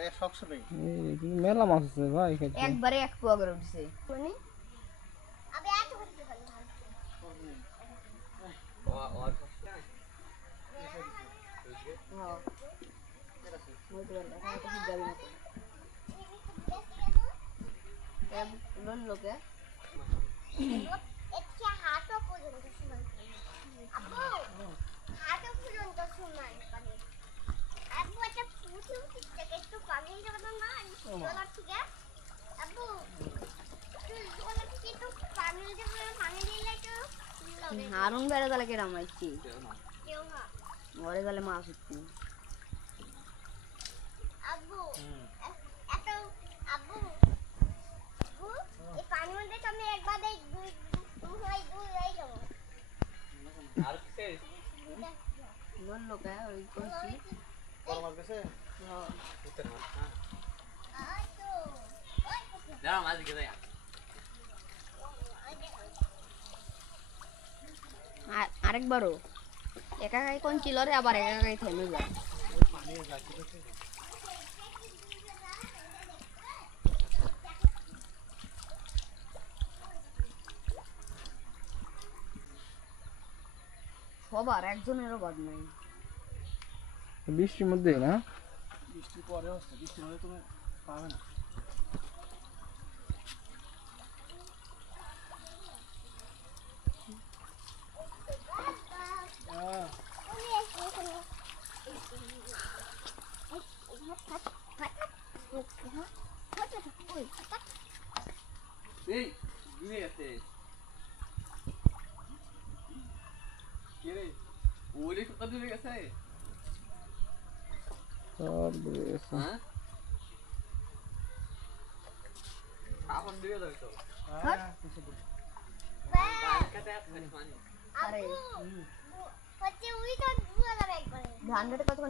এক শক্ত নেই মেলা মাছ আছে ভাই একবারে এক পোয়া করে উঠছে মানে আবে এত করতে পারি আর হ্যাঁ বলতে পারবে এখন তো ঠিক যাবে না এম লোন লোকে একটু হাতও পর্যন্ত সমান আপু হাতও পর্যন্ত সমান পানি আপু এটা পুঁটি উঠছে একটু পানি দেবো না জল থেকে আপু জল থেকে একটু পানি দেবো পানি দিলে তো হারুন বেড়ে গেলে কেরাম আইছি কেউ না ঘরে গেলে মাছ উঠছি আব্বু এত আব্বু আব্বু এই পানির মধ্যে তুমি একবার দেই দুই যাবো আর কিসে লোন লোকে ওই করছি বড় মাছ গেছে হ্যাঁ উত্তর মাছ হ্যাঁ আই তো ওই কোথায় দাঁড়া মাছ গেছে আরেকবারও একা একাই কোন ছিল রে আবার একা একাই থেমে যায় পানি যাচ্ছে দেখে সবার একজনেরও বাদ নাই বৃষ্টির মধ্যে না বৃষ্টির পরে হচ্ছে বৃষ্টির মধ্যে তুমি পাবে না তুমি এসে এই দূরে আছে কে রে ওরে কত দূরে গেছে সব দূরে গেছে হ্যাঁ এখন দূরে যাবে তো কাছে আছে পানি আরে হচ্ছে উই তো দুয়া যাবে একবারে ধান কাটে কতক্ষণ